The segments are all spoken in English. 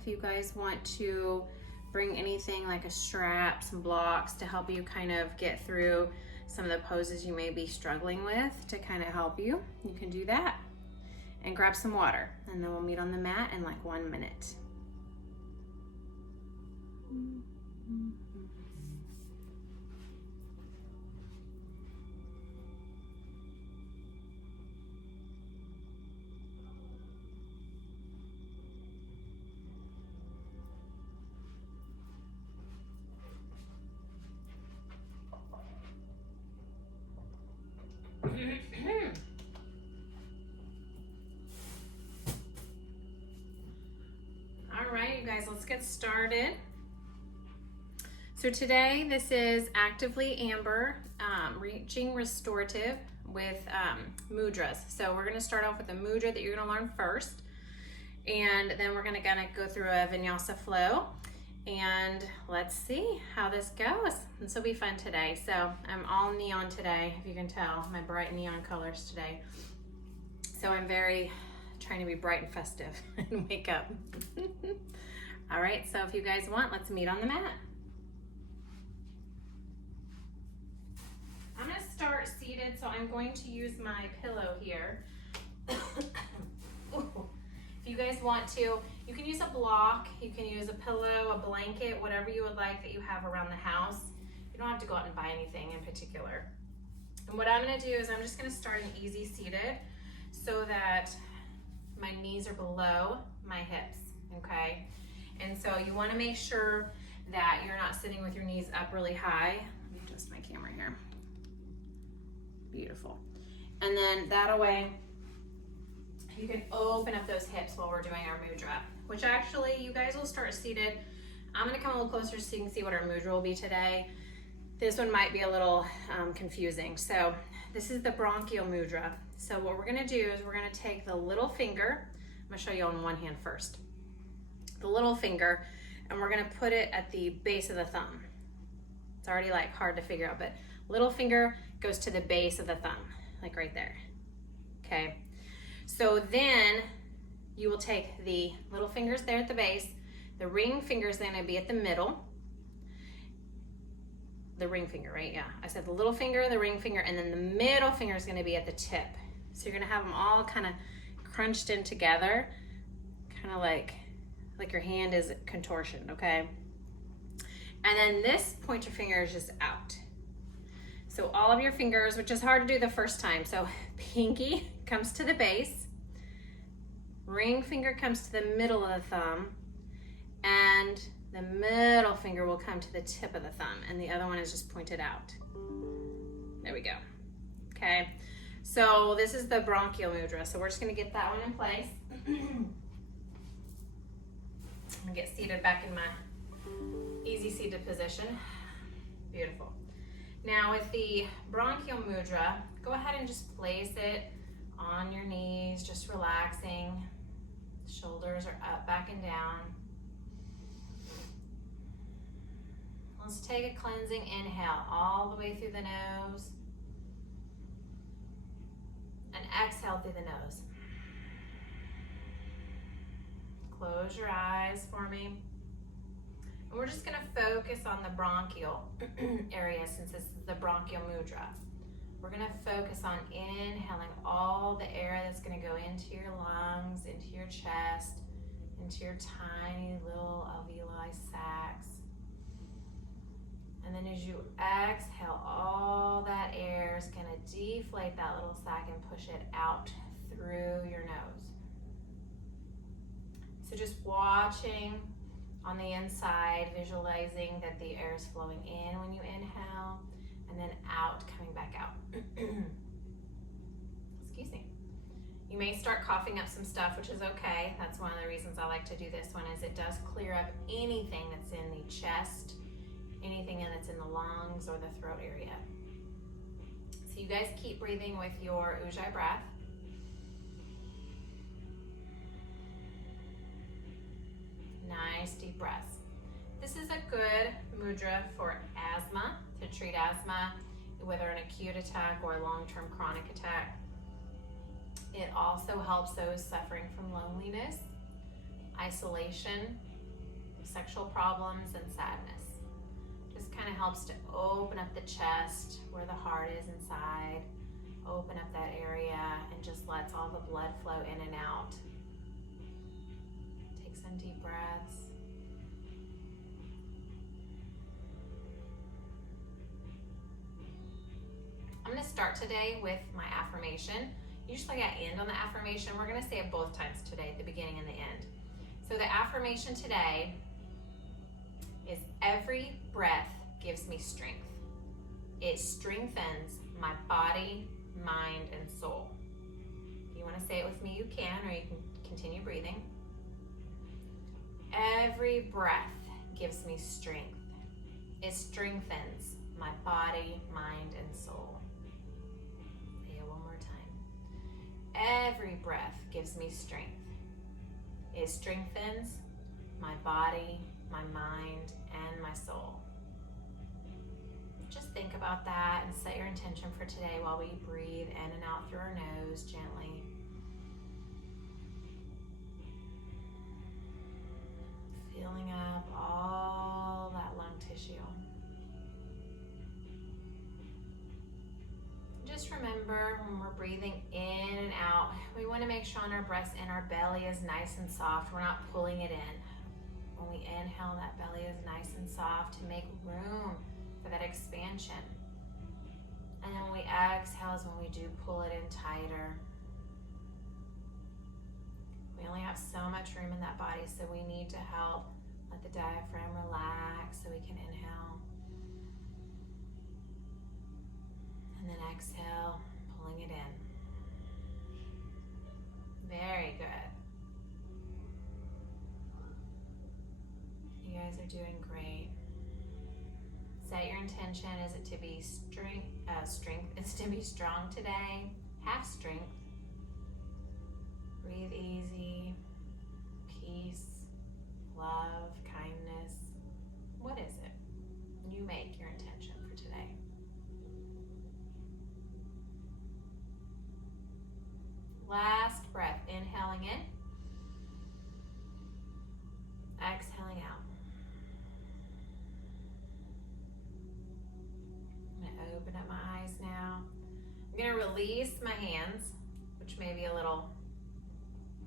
If you guys want to bring anything like a strap, some blocks to help you kind of get through some of the poses you may be struggling with to kind of help you, you can do that. And grab some water, and then we'll meet on the mat in like 1 minute. All right, you guys, let's get started. So today, this is Actively Amber, reaching restorative with mudras. So we're gonna start off with a mudra that you're gonna learn first, and then we're gonna go through a vinyasa flow, and let's see how this goes. This will be fun today. So I'm all neon today, if you can tell, my bright neon colors today. So I'm very trying to be bright and festive and wake up. All right, so if you guys want, let's meet on the mat. I'm gonna start seated, so I'm going to use my pillow here. Ooh. If you guys want to, you can use a block, you can use a pillow, a blanket, whatever you would like that you have around the house. You don't have to go out and buy anything in particular. And what I'm gonna do is I'm just gonna start an easy seated so that my knees are below my hips, okay? And so you wanna make sure that you're not sitting with your knees up really high. Let me adjust my camera here. Beautiful. And then that way, you can open up those hips while we're doing our mudra, which actually you guys will start seated. I'm gonna come a little closer so you can see what our mudra will be today. This one might be a little confusing. So this is the Bronchial Mudra. So what we're gonna do is we're gonna take the little finger, I'm gonna show you on one hand first, the little finger, and we're gonna put it at the base of the thumb. It's already like hard to figure out, but little finger goes to the base of the thumb, like right there, okay? So then you will take the little fingers there at the base, the ring finger's gonna be at the middle, the ring finger, right? Yeah, I said the little finger, the ring finger, and then the middle finger is gonna be at the tip. So you're gonna have them all kind of crunched in together, kind of like your hand is contortion, okay? And then this pointer finger is just out. So all of your fingers, which is hard to do the first time. So pinky comes to the base, ring finger comes to the middle of the thumb, and the middle finger will come to the tip of the thumb, and the other one is just pointed out. There we go, okay? So this is the Bronchial Mudra. So we're just gonna get that one in place. I'm gonna get seated back in my easy seated position. Beautiful. Now with the Bronchial Mudra, go ahead and just place it on your knees, just relaxing. Shoulders are up, back and down. Let's take a cleansing inhale all the way through the nose. And exhale through the nose. Close your eyes for me. And we're just gonna focus on the bronchial area since this is the Bronchial Mudra. We're gonna focus on inhaling all the air that's gonna go into your lungs, into your chest, into your tiny little alveoli sacs. And then as you exhale, all that air is gonna deflate that little sac and push it out through your nose. So just watching on the inside, visualizing that the air is flowing in when you inhale and then out, coming back out. Excuse me. You may start coughing up some stuff, which is okay. That's one of the reasons I like to do this one, is it does clear up anything that's in the chest, anything that's in the lungs or the throat area. So you guys keep breathing with your Ujjayi breath. Nice deep breaths. This is a good mudra for asthma, to treat asthma, whether an acute attack or a long-term chronic attack. It also helps those suffering from loneliness, isolation, sexual problems and sadness. Just kind of helps to open up the chest where the heart is inside. Open up that area and just lets all the blood flow in and out. Take some deep breaths. I'm going to start today with my affirmation. Usually I end on the affirmation. We're going to say it both times today, the beginning and the end. So the affirmation today is every breath gives me strength. It strengthens my body, mind, and soul. If you want to say it with me, you can, or you can continue breathing. Every breath gives me strength. It strengthens my body, mind, and soul. Say it one more time. Every breath gives me strength. It strengthens my body, my mind, and my soul. Just think about that and set your intention for today while we breathe in and out through our nose gently. Filling up all that lung tissue. Just remember when we're breathing in and out, we want to make sure on our breaths in our belly is nice and soft. We're not pulling it in. When we inhale, that belly is nice and soft to make room for that expansion. And then when we exhale is when we do pull it in tighter. We only have so much room in that body, so we need to help let the diaphragm relax so we can inhale. And then exhale, pulling it in. Very good. You guys are doing great. Set your intention. Is it to be strength? Is to be strong today. Have strength. Breathe easy. Peace, love, kindness. What is it? You make your intention for today. Last breath. Inhaling in. Exhaling out. Open up my eyes now. I'm going to release my hands, which may be a little,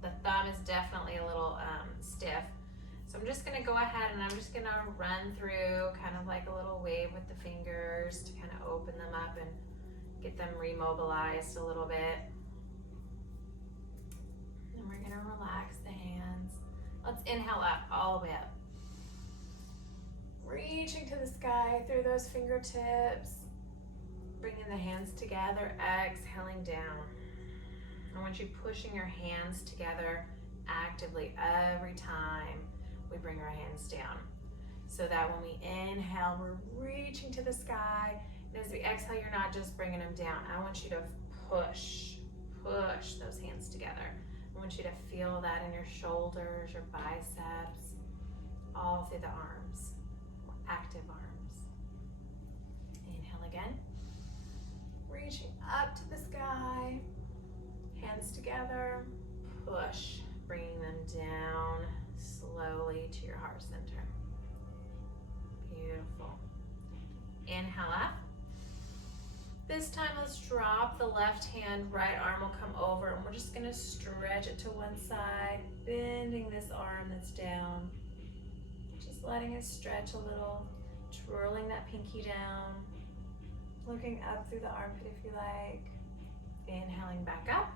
the thumb is definitely a little stiff. So I'm just going to go ahead and I'm just going to run through kind of like a little wave with the fingers to kind of open them up and get them remobilized a little bit. And we're going to relax the hands. Let's inhale up, all the way up. Reaching to the sky through those fingertips. Bringing the hands together, exhaling down. I want you pushing your hands together actively every time we bring our hands down. So that when we inhale, we're reaching to the sky. And as we exhale, you're not just bringing them down. I want you to push those hands together. I want you to feel that in your shoulders, your biceps, all through the arms, active arms. Inhale again. Reaching up to the sky, hands together, push, bringing them down slowly to your heart center. Beautiful. Inhale up. This time let's drop the left hand, right arm will come over, and we're just going to stretch it to one side, bending this arm that's down. Just letting it stretch a little, twirling that pinky down. Looking up through the armpit if you like. Inhaling back up.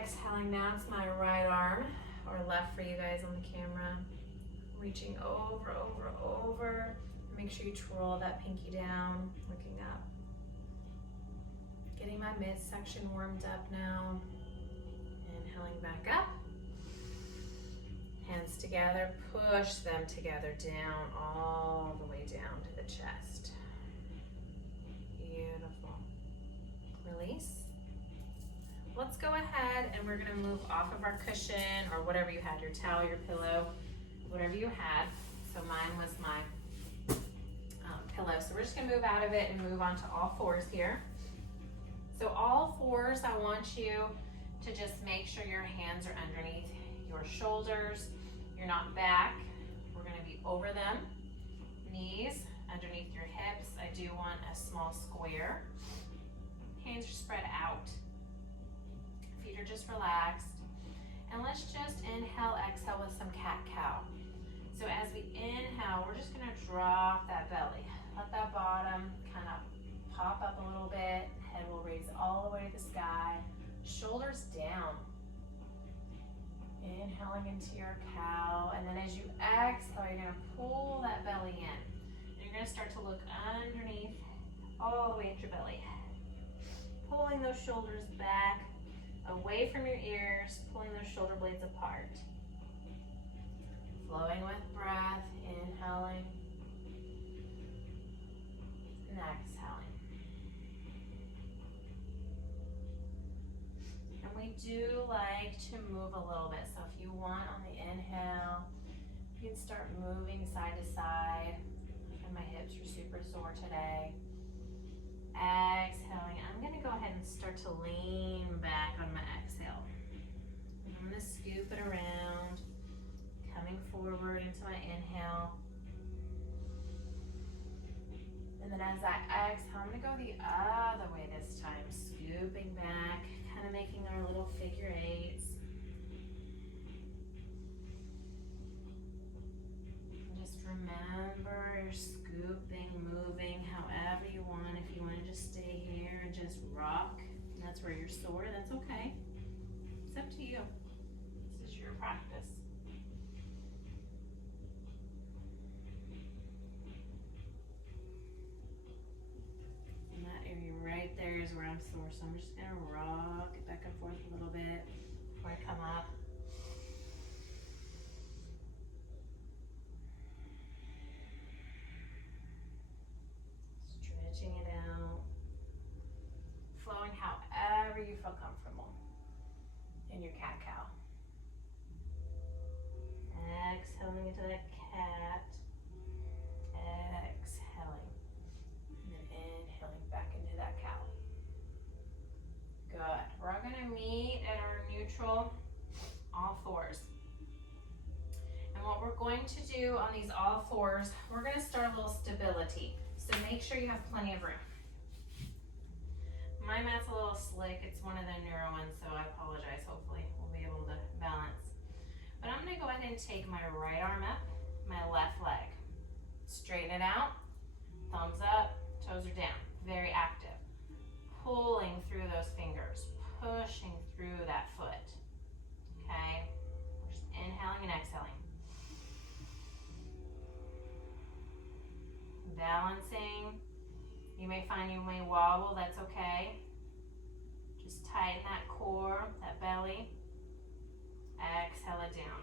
Exhaling now to my right arm, or left for you guys on the camera. Reaching over. Make sure you twirl that pinky down, looking up. Getting my midsection warmed up now. Inhaling back up. Hands together, push them together down, all the way down to the chest. Beautiful. Release. Let's go ahead and we're going to move off of our cushion or whatever you had, your towel, your pillow, whatever you had. So mine was my pillow. So we're just going to move out of it and move on to all fours here. So all fours, I want you to just make sure your hands are underneath your shoulders You're not back. We're gonna be over them. Knees underneath your hips. I do want a small square. Hands are spread out. Feet are just relaxed. And let's just inhale, exhale with some cat-cow. So as we inhale, we're just gonna drop that belly. Let that bottom kind of pop up a little bit. Head will raise all the way to the sky. Shoulders down. Inhaling into your cow. And then as you exhale, you're gonna pull that belly in. And you're gonna start to look underneath, all the way at your belly. Pulling those shoulders back, away from your ears, pulling those shoulder blades apart. Flowing with breath, inhaling and exhaling. And we do like to move a little bit. So if you want on the inhale, you can start moving side to side. And my hips are super sore today. Exhaling, I'm gonna go ahead and start to lean back on my exhale. I'm gonna scoop it around, coming forward into my inhale. And then as I exhale, I'm gonna go the other way this time, scooping back, kind of making our little figure eights. And just remember you're scooping, moving however you want. If you want to just stay here and just rock, and that's where you're sore, that's okay. It's up to you. This is your practice. And that area right there is where I'm sore, so I'm just going to rock it back and forth a little bit before I come up. Stretching it out. Flowing however you feel comfortable in your cat-cow. Exhaling into that cat. Exhaling. And then inhaling back into that cow. Good. We're going to meet at our neutral, all fours. And what we're going to do on these all fours, we're going to start a little stability. So make sure you have plenty of room. My mat's a little slick. It's one of the neuro ones, so I apologize. Hopefully we'll be able to balance. But I'm going to go ahead and take my right arm up, my left leg. Straighten it out. Thumbs up, toes are down. Very active. Pulling through those fingers. Pushing through that foot. Okay? We're just inhaling and exhaling. Balancing. You may find you may wobble, that's okay. Just tighten that core, that belly. Exhale it down.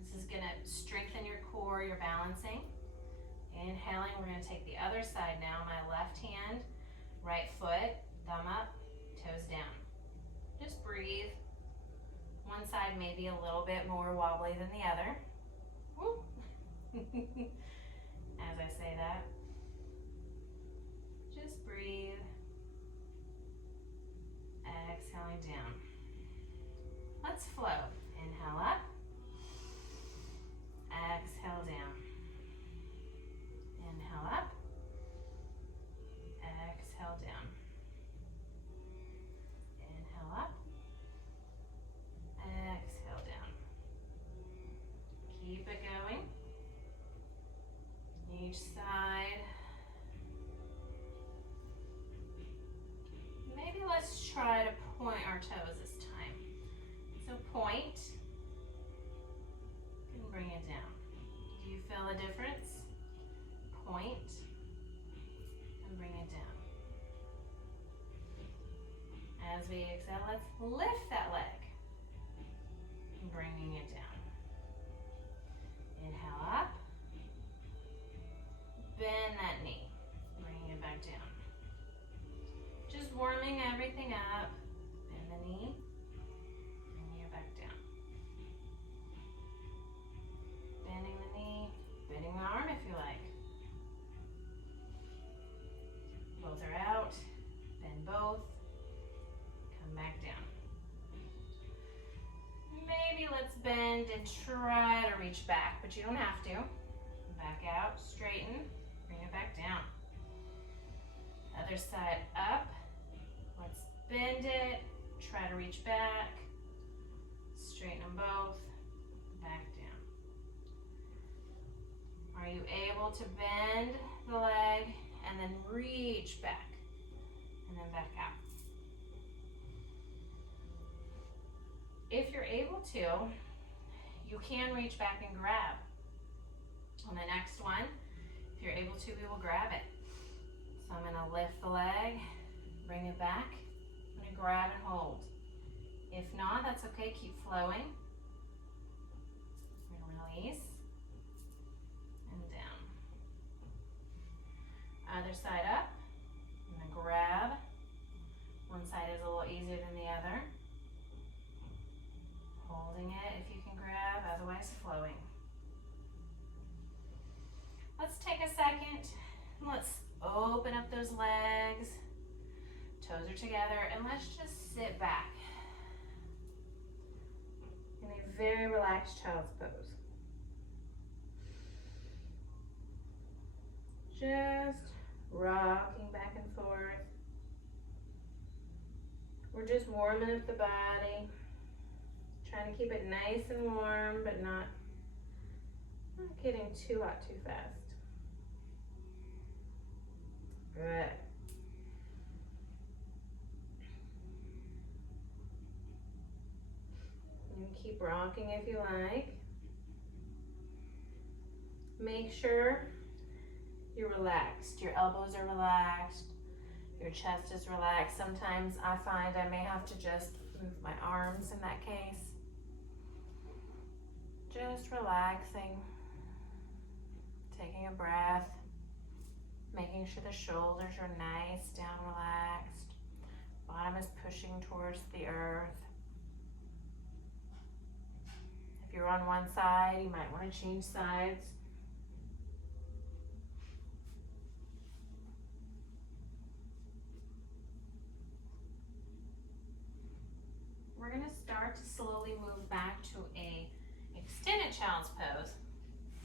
This is gonna strengthen your core, your balancing. Inhaling, we're gonna take the other side now. My left hand, right foot, thumb up, toes down. Just breathe. One side may be a little bit more wobbly than the other. Woo. As I say that, just breathe. Exhaling down. Let's flow. Inhale up. Exhale down. Inhale up. Exhale down. Inhale up. Exhale down. Keep it going. Each side. Maybe let's try to point our toes this time. So point and bring it down. Do you feel a difference? Point and bring it down. As we exhale, let's lift that leg. Bringing it down. Inhale up. Bend that knee. Bringing it back down. Just warming everything up. Bend the knee. Bringing it back down. Bending the knee. Bending the arm if you like. Both are out. Bend both. Come back down. Maybe let's bend and try to reach back, but you don't have to. Back out, straighten, bring it back down. Other side up. Let's bend it, try to reach back. Straighten them both, back down. Are you able to bend the leg and then reach back and then back out? If you're able to, you can reach back and grab. On the next one, if you're able to, we will grab it. So I'm gonna lift the leg, bring it back, I'm gonna grab and hold. If not, that's okay, keep flowing. We're gonna release, and down. Other side up, I'm gonna grab. One side is a little easier than the other. Holding it if you can grab, otherwise flowing. Let's take a second, and let's open up those legs. Toes are together, and let's just sit back in a very relaxed child's pose. Just rocking back and forth. We're just warming up the body, trying to keep it nice and warm, but not getting too hot too fast. Good. You can keep rocking if you like. Make sure you're relaxed. Your elbows are relaxed. Your chest is relaxed. Sometimes I find I may have to just move my arms in that case. Just relaxing. Taking a breath. Making sure the shoulders are nice, down, relaxed. Bottom is pushing towards the earth. If you're on one side, you might want to change sides. We're going to start to slowly move back to a extended child's pose.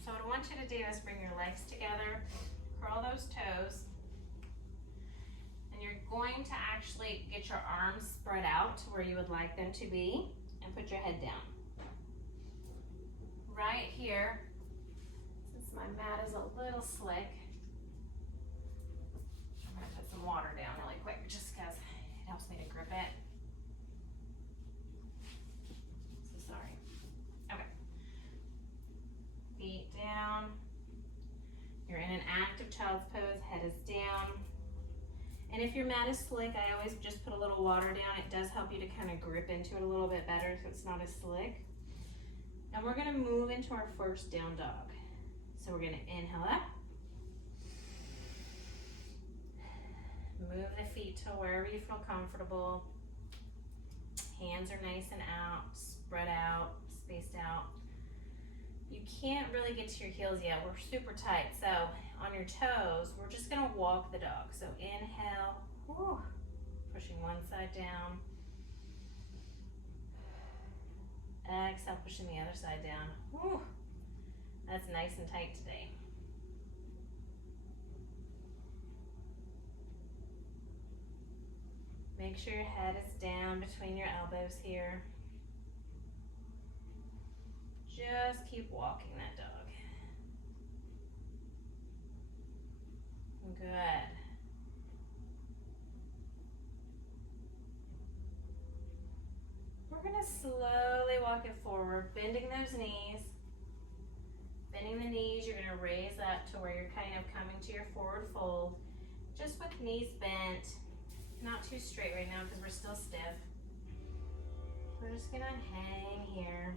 So what I want you to do is bring your legs together, curl those toes, and you're going to actually get your arms spread out to where you would like them to be, and put your head down. Right here, since my mat is a little slick, I'm going to put some water down really quick just because it helps me to grip it. So sorry. Okay. Feet down. You're in an active child's pose, head is down. And if your mat is slick, I always just put a little water down. It does help you to kind of grip into it a little bit better so it's not as slick. And we're gonna move into our first down dog. So we're gonna inhale up. Move the feet to wherever you feel comfortable. Hands are nice and out, spread out, spaced out. You can't really get to your heels yet. We're super tight. So on your toes, we're just gonna walk the dog. So inhale, whew, pushing one side down. Exhale, pushing the other side down. Whew, that's nice and tight today. Make sure your head is down between your elbows here. Just keep walking that dog. Good. We're gonna slowly walk it forward, bending those knees. Bending the knees, you're gonna raise up to where you're kind of coming to your forward fold. Just with knees bent, not too straight right now because we're still stiff. We're just gonna hang here.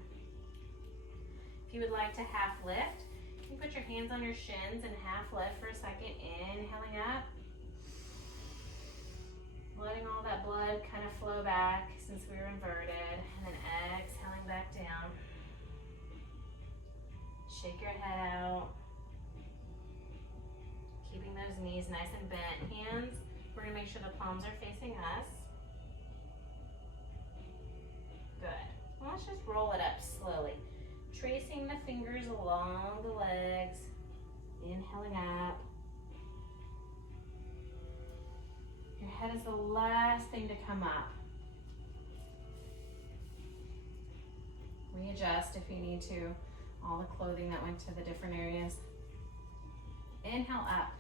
If you would like to half lift, you can put your hands on your shins and half lift for a second, inhaling up. Letting all that blood kind of flow back since we were inverted, and then exhaling back down. Shake your head out. Keeping those knees nice and bent. Hands, we're gonna make sure the palms are facing us. Good. let's just roll it up slowly. Tracing the fingers along the legs. Inhaling up. Your head is the last thing to come up. Readjust if you need to. All the clothing that went to the different areas. Inhale up.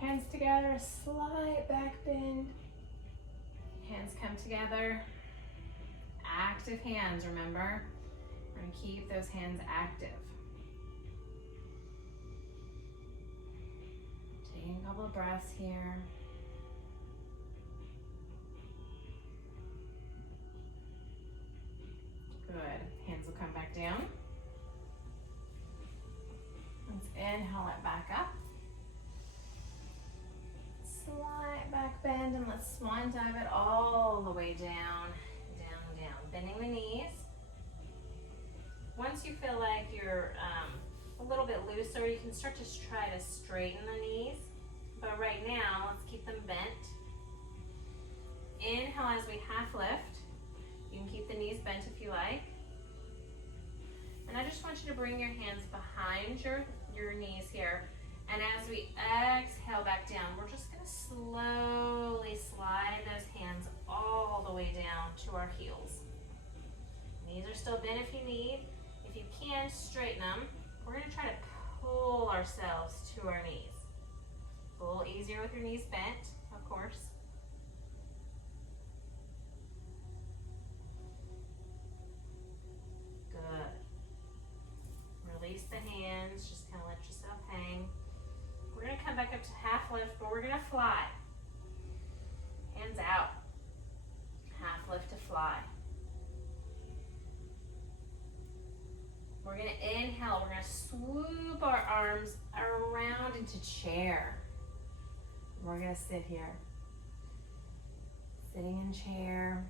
Hands together, a slight back bend. Hands come together. Active hands, remember? We're going to keep those hands active. Taking a couple of breaths here. Good. Hands will come back down. Let's inhale it back up. Slight back bend, and let's swan dive it all the way down, down, down. Bending the knees. Once you feel like you're a little bit looser, you can start to try to straighten the knees. But right now, let's keep them bent. Inhale as we half lift. You can keep the knees bent if you like. And I just want you to bring your hands behind your knees here. And as we exhale back down, we're just going to slowly slide those hands all the way down to our heels. Knees are still bent if you need. If you can, straighten them. We're going to try to pull ourselves to our knees. A little easier with your knees bent, of course. Good. Release the hands, just kind of let yourself hang. We're going to come back up to half lift, but we're going to fly. Hands out. Half lift to fly. We're going to inhale. We're going to swoop our arms around into chair. We're going to sit here. Sitting in chair.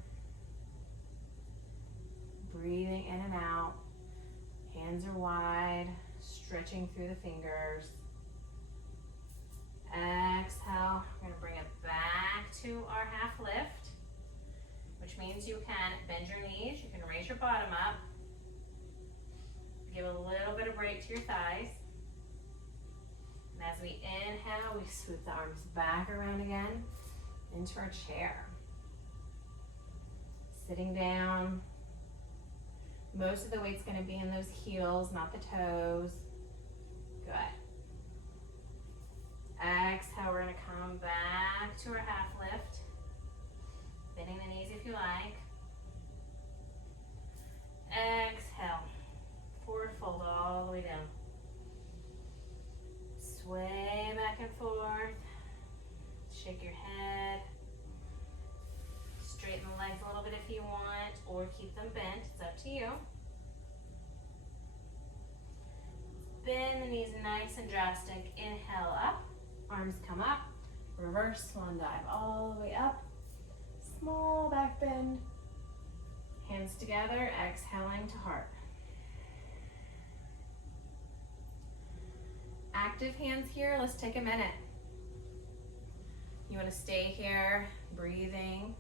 Breathing in and out. Hands are wide. Stretching through the fingers. Exhale. We're going to bring it back to our half lift, which means you can bend your knees. You can raise your bottom up. Give a little bit of break to your thighs. And as we inhale, we swoop the arms back around again into our chair. Sitting down. Most of the weight's going to be in those heels, not the toes. Good. Exhale, we're going to come back to our half lift. Bending the knees if you like. Exhale. Forward fold all the way down. Sway back and forth. Shake your head. Straighten the legs a little bit if you want, or keep them bent. It's up to you. Bend the knees nice and drastic. Inhale up. Arms come up. Reverse swan dive all the way up. Small back bend. Hands together. Exhaling to heart. Active hands here. Let's take a minute. You want to stay here, breathing.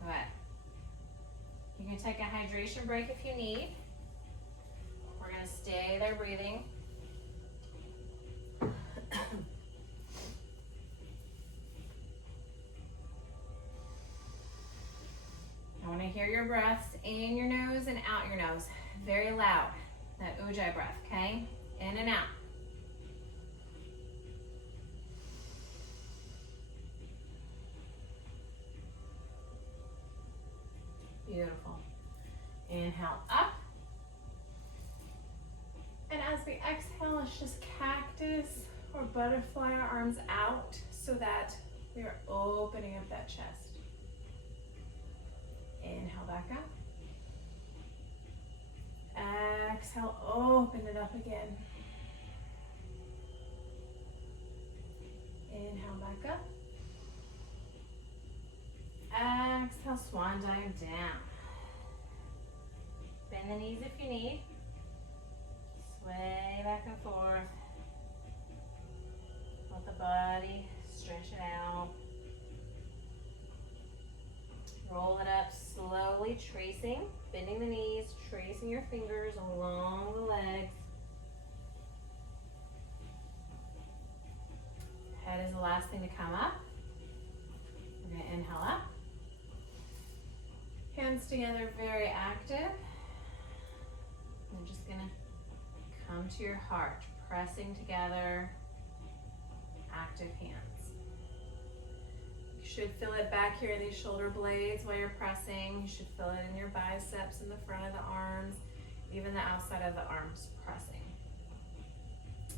Good. You can take a hydration break if you need. We're going to stay there breathing. I want to hear your breaths in your nose and out your nose. Very loud. That ujjayi breath, okay? In and out. Beautiful. Inhale up. And as we exhale, let's just cactus or butterfly our arms out so that we are opening up that chest. Inhale back up. Exhale, open it up again. Inhale back up. Exhale, swan dive down. Bend the knees if you need. Sway back and forth. Let the body stretch it out. Roll it up slowly, tracing, bending the knees, tracing your fingers along the legs. Head is the last thing to come up. We're going to inhale up. Hands together, very active. We're just going to come to your heart, pressing together, active hands. You should feel it back here in these shoulder blades while you're pressing. You should feel it in your biceps, in the front of the arms, even the outside of the arms pressing.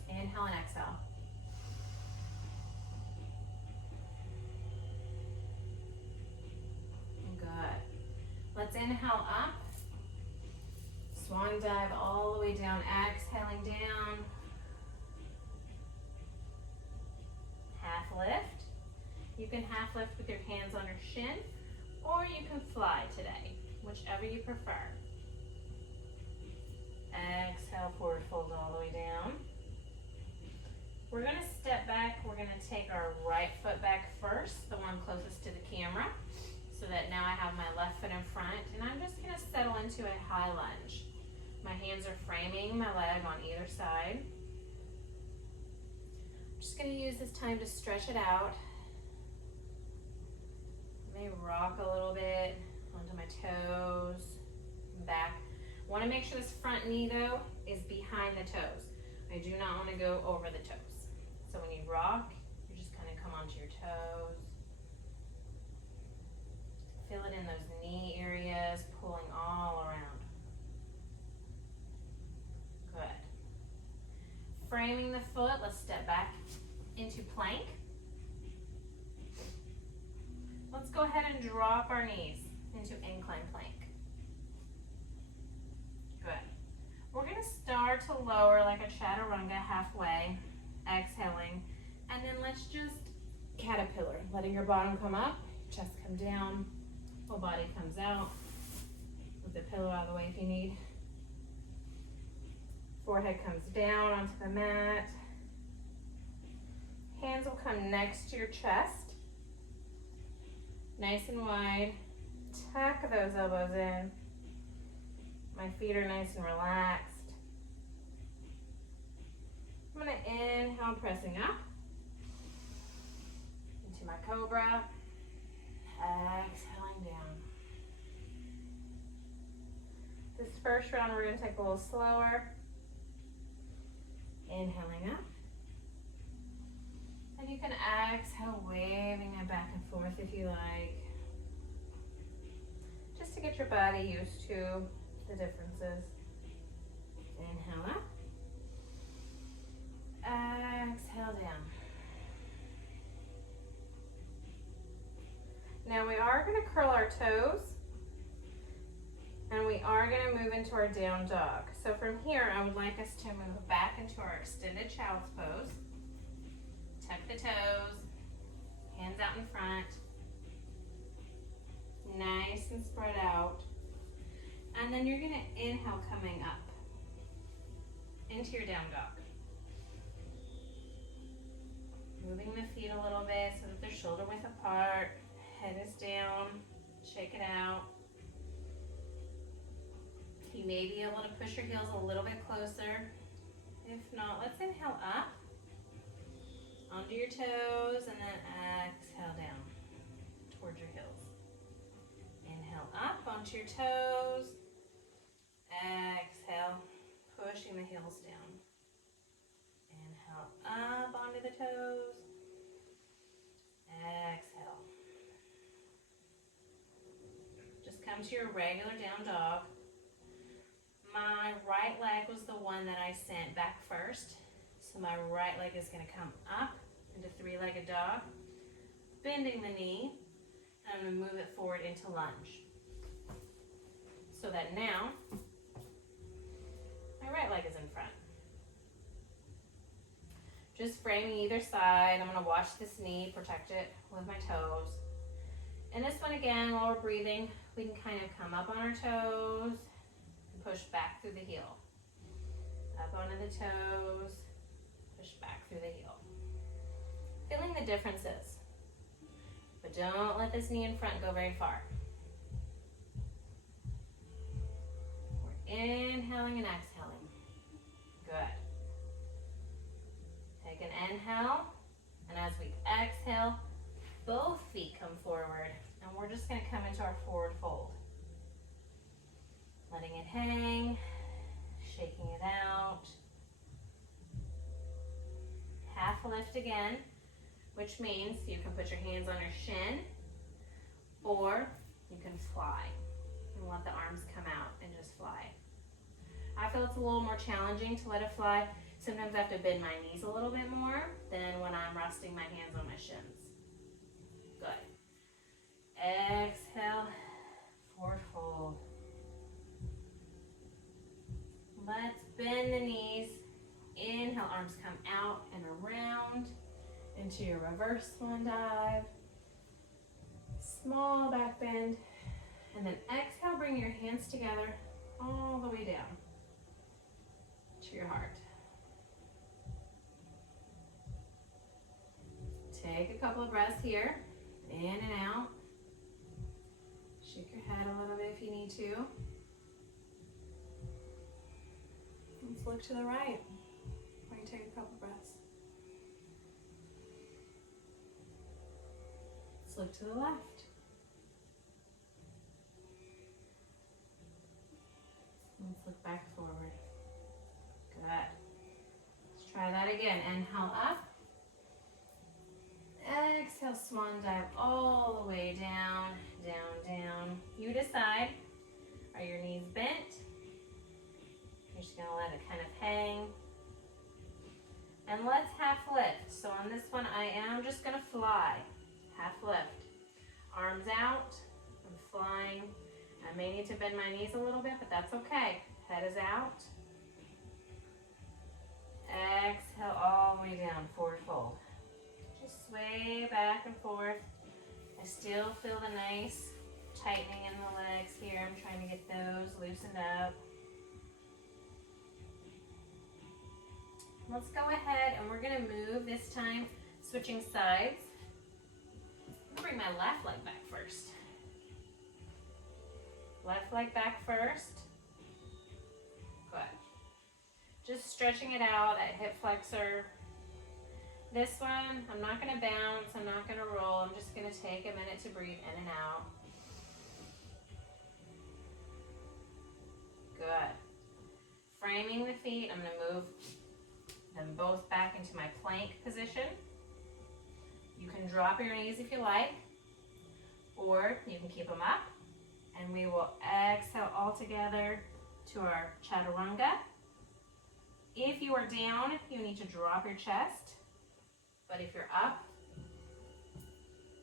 Inhale and exhale. Good. Let's inhale up. Swan dive all the way down, exhaling down. Half lift. You can half lift with your hands on your shin, or you can fly today, whichever you prefer. Exhale, forward fold all the way down. We're going to step back. We're going to take our right foot back first, the one closest to the camera, so that now I have my left foot in front, and I'm just going to settle into a high lunge. My hands are framing my leg on either side. I'm just going to use this time to stretch it out. I may rock a little bit onto my toes, back. I want to make sure this front knee, though, is behind the toes. I do not want to go over the toes. So when you rock, you're just going to come onto your toes. Feel it in those knee areas, pulling all around. Good. Framing the foot, let's step back into plank. Let's go ahead and drop our knees into incline plank. Good. We're going to start to lower like a chaturanga halfway, exhaling, and then let's just caterpillar, letting your bottom come up, chest come down, whole body comes out. Move the pillow out of the way if you need. Forehead comes down onto the mat. Hands will come next to your chest. Nice and wide. Tuck those elbows in. My feet are nice and relaxed. I'm going to inhale, pressing up into my cobra. Exhaling down. This first round we're going to take a little slower. Inhaling up. And you can exhale, waving it back and forth if you like. Just to get your body used to the differences. Inhale up. Exhale down. Now we are going to curl our toes. And we are going to move into our down dog. So from here, I would like us to move back into our extended child's pose. Tuck the toes, hands out in front. Nice and spread out. And then you're going to inhale coming up into your down dog. Moving the feet a little bit so that they're shoulder width apart. Head is down. Shake it out. You may be able to push your heels a little bit closer. If not, let's inhale up onto your toes and then exhale down towards your heels. Inhale up onto your toes. Exhale, pushing the heels down. Inhale up onto the toes. Exhale. Just come to your regular down dog. My right leg was the one that I sent back first. So my right leg is going to come up into three-legged dog, bending the knee, and I'm going to move it forward into lunge. So that now, my right leg is in front. Just framing either side. I'm going to watch this knee, protect it with my toes. And this one again, while we're breathing, we can kind of come up on our toes, push back through the heel. Up onto the toes, push back through the heel. Feeling the differences. But don't let this knee in front go very far. inhaling and exhaling. Good. Take an inhale, and as we exhale, both feet come forward, and we're just going to come into our forward fold. Letting it hang, shaking it out. Half lift again, which means you can put your hands on your shin, or you can fly and let the arms come out and just fly. I feel it's a little more challenging to let it fly. Sometimes I have to bend my knees a little bit more than when I'm resting my hands on my shins. Good. Exhale, forward fold. Let's bend the knees. Inhale, arms come out and around into your reverse swan dive. Small back bend. And then exhale, bring your hands together all the way down to your heart. Take a couple of breaths here, in and out. Shake your head a little bit if you need to. Let's look to the right while you take a couple breaths. Let's look to the left. Let's look back forward. Good. Let's try that again. Inhale up. Exhale, swan dive all the way down, down, down. You decide. Are your knees bent? You're just going to let it kind of hang. And let's half lift. So on this one, I am just going to fly. Half lift. Arms out. I'm flying. I may need to bend my knees a little bit, but that's okay. Head is out. Exhale all the way down, forward fold. Just sway back and forth. I still feel the nice tightening in the legs here. I'm trying to get those loosened up. Let's go ahead and we're going to move this time, switching sides. I'm going to bring my left leg back first. Left leg back first. Good. Just stretching it out at hip flexor. This one, I'm not going to bounce, I'm not going to roll. I'm just going to take a minute to breathe in and out. Good. Framing the feet, I'm going to move them both back into my plank position. You can drop your knees if you like, or you can keep them up. And we will exhale all together to our chaturanga. If you are down, you need to drop your chest. But if you're up,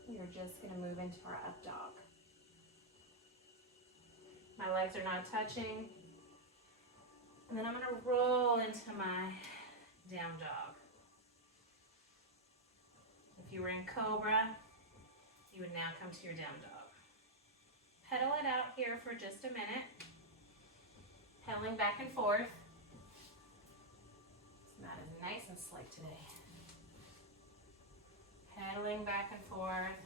you're just going to move into our up dog. My legs are not touching. And then I'm going to roll into my down dog. If you were in cobra, you would now come to your down dog. Pedal it out here for just a minute. Pedaling back and forth. This mat is nice and slick today. Pedaling back and forth.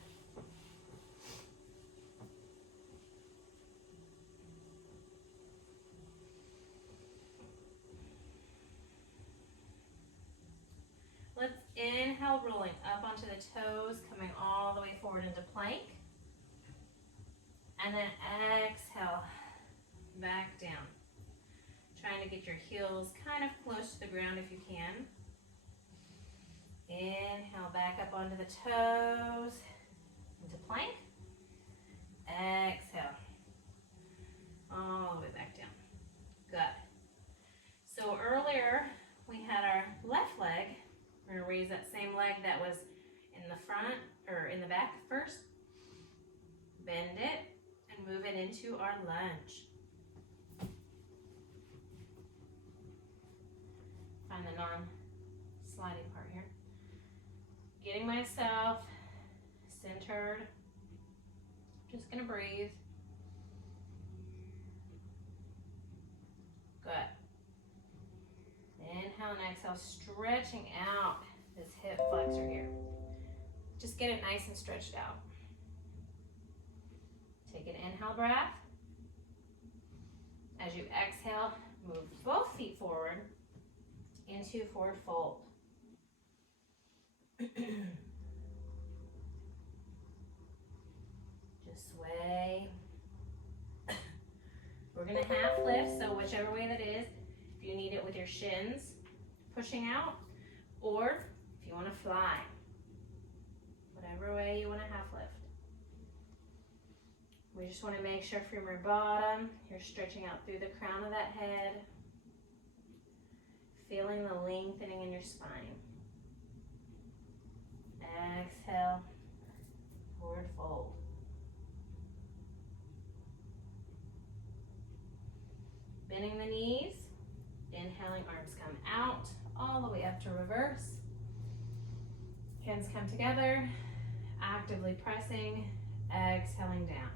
Let's inhale, rolling up onto the toes, coming all the way forward into plank. And then exhale, back down. Trying to get your heels kind of close to the ground if you can. Inhale, back up onto the toes, into plank. Exhale, all the way back down. Good. So earlier, we had our left leg. We're going to raise that same leg that was in the front, or in the back first. Bend it. Move it into our lunge. Find the non-sliding part here. Getting myself centered. Just gonna breathe. Good. Inhale and exhale, stretching out this hip flexor here. Just get it nice and stretched out. Take an inhale breath. As you exhale, Move both feet forward into forward fold. Just sway. We're gonna half lift, so whichever way that is, if you need it with your shins pushing out, or if you wanna fly, whatever way you wanna half lift. We just wanna make sure from your bottom, you're stretching out through the crown of that head, feeling the lengthening in your spine. Exhale, forward fold. Bending the knees, inhaling, arms come out, all the way up to reverse. Hands come together, actively pressing, exhaling down.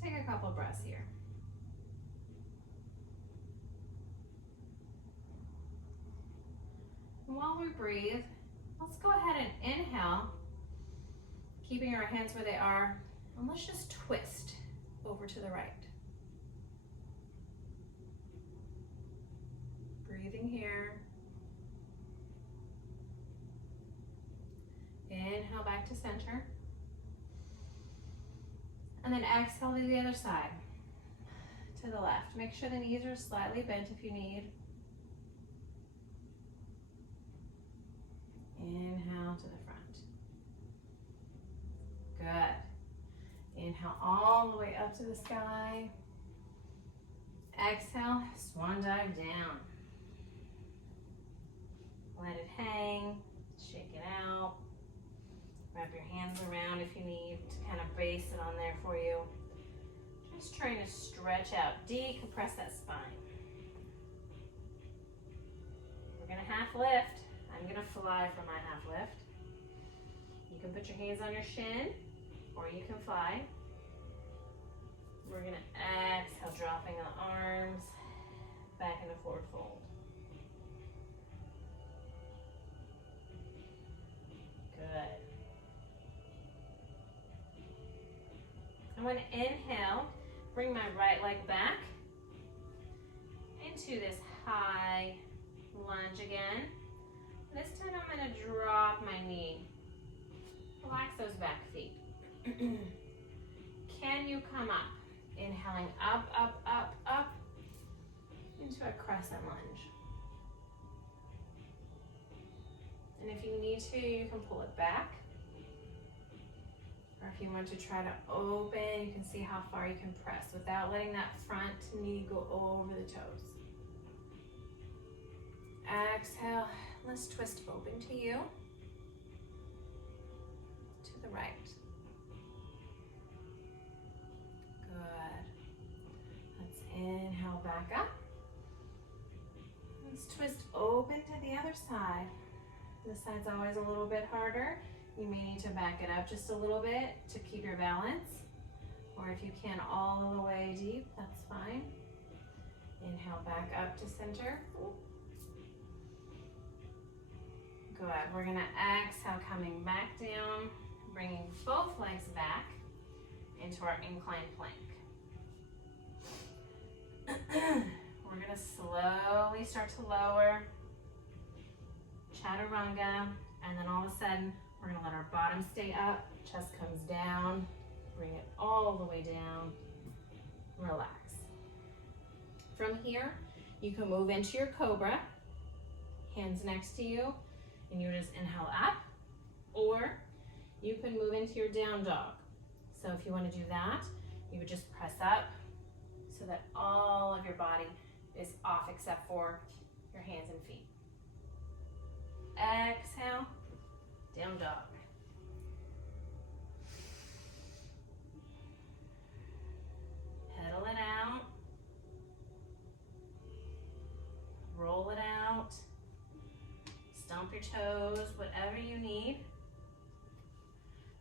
Take a couple breaths here. And while we breathe, let's go ahead and inhale, keeping our hands where they are, and let's just twist over to the right. Breathing here. Inhale back to center. And then exhale to the other side, to the left. Make sure the knees are slightly bent if you need. Inhale to the front. Good. Inhale all the way up to the sky. Exhale, swan dive down. Let it hang, shake it out. Wrap your hands around if you need to kind of base it on there for you. Just trying to stretch out, decompress that spine. We're gonna half lift. I'm gonna fly for my half lift. You can put your hands on your shin, or you can fly. We're gonna exhale, dropping the arms back into forward fold. Good. I'm going to inhale, bring my right leg back into this high lunge again. This time I'm going to drop my knee. Relax those back feet. Can you come up? Inhaling up, up, up, up into a crescent lunge. And if you need to, you can pull it back. Or if you want to try to open, you can see how far you can press without letting that front knee go over the toes. Exhale, let's twist open to you. To the right. Good. Let's inhale back up. Let's twist open to the other side. This side's always a little bit harder. You may need to back it up just a little bit to keep your balance. Or if you can all the way deep, that's fine. Inhale back up to center. Good. We're gonna exhale, coming back down, bringing both legs back into our inclined plank. We're gonna slowly start to lower, chaturanga, and then all of a sudden, we're gonna let our bottom stay up, chest comes down, bring it all the way down, relax. From here, you can move into your cobra, hands next to you, and you just inhale up, or you can move into your down dog. So if you wanna do that, you would just press up so that all of your body is off except for your hands and feet. Exhale, down dog. Pedal it out. Roll it out. Stomp your toes, whatever you need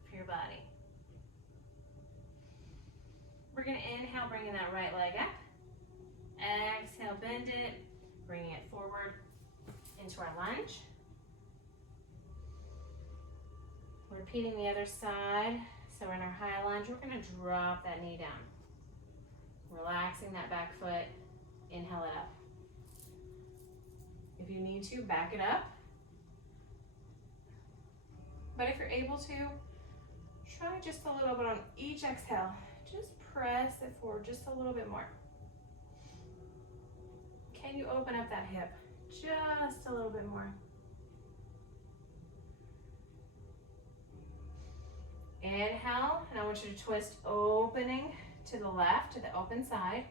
for your body. We're gonna inhale, bringing that right leg up. Exhale, bend it, bringing it forward into our lunge. Repeating the other side, So we're in our high lunge. We're going to drop that knee down. Relaxing that back foot. Inhale it up. If you need to, back it up. But if you're able to, try just a little bit on each exhale. Just press it forward just a little bit more. Can you open up that hip just a little bit more? Inhale, and I want you to twist, opening to the left, to the open side.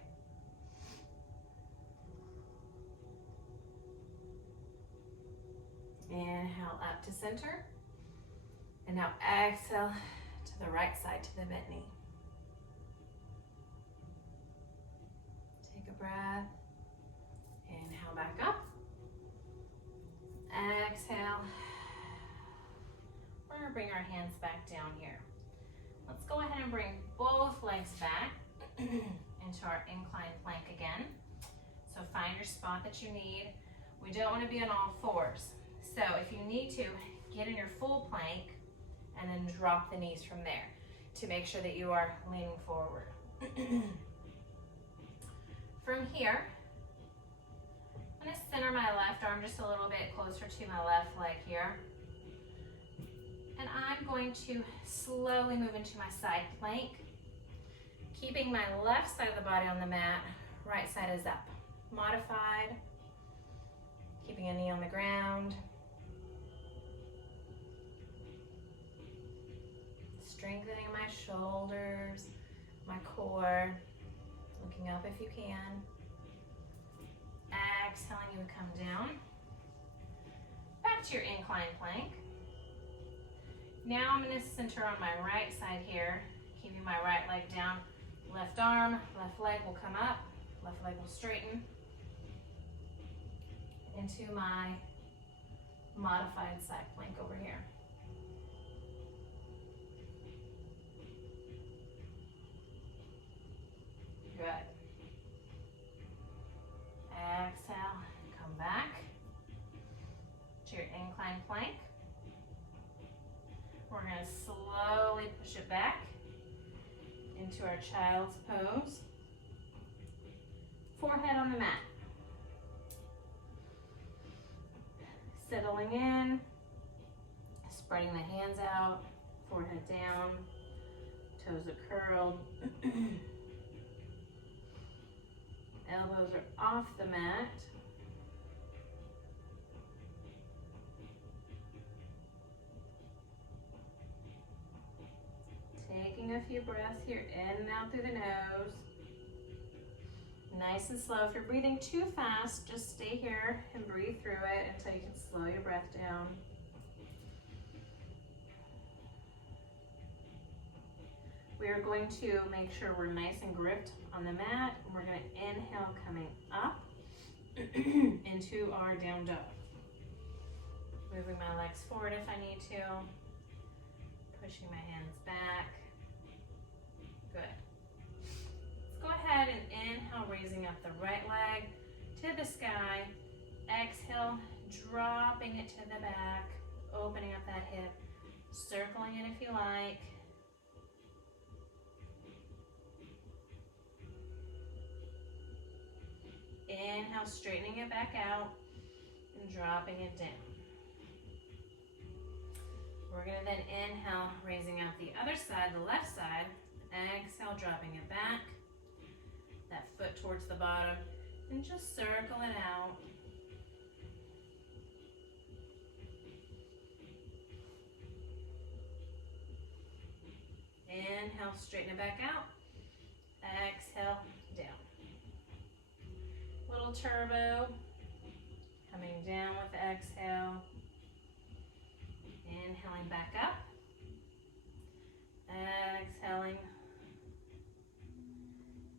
Inhale up to center. And now exhale to the right side, to the bent knee. Take a breath. Inhale back up. Exhale. We're going to bring our hands back down here. Let's go ahead and bring both legs back into our inclined plank again. So find your spot that you need. We don't want to be on all fours. So if you need to, get in your full plank and then drop the knees from there to make sure that you are leaning forward. From here, I'm going to center my left arm just a little bit closer to my left leg here. And I'm going to slowly move into my side plank, keeping my left side of the body on the mat, right side is up. Modified, keeping a knee on the ground. Strengthening my shoulders, my core, looking up if you can. Exhaling, you would come down. Back to your inclined plank. Now I'm going to center on my right side here, keeping my right leg down. Left arm, left leg will come up, left leg will straighten into my modified side plank over here. Good. Exhale, come back to your inclined plank. We're going to slowly push it back into our child's pose. Forehead on the mat. Settling in, spreading the hands out, forehead down, toes are curled. Elbows are off the mat. Taking a few breaths here, in and out through the nose. Nice and slow. If you're breathing too fast, just stay here and breathe through it until you can slow your breath down. We are going to make sure we're nice and gripped on the mat. We're going to inhale, coming up into our down dog. Moving my legs forward if I need to. Pushing my hands back. Good. Let's go ahead and inhale, raising up the right leg to the sky. Exhale, dropping it to the back, opening up that hip, circling it if you like. Inhale, straightening it back out and dropping it down. We're going to then inhale, raising out the other side, the left side. Exhale, dropping it back. That foot towards the bottom. And just circle it out. Inhale, straighten it back out. Exhale, down. Little turbo. Coming down with the exhale. Inhaling back up. Exhaling.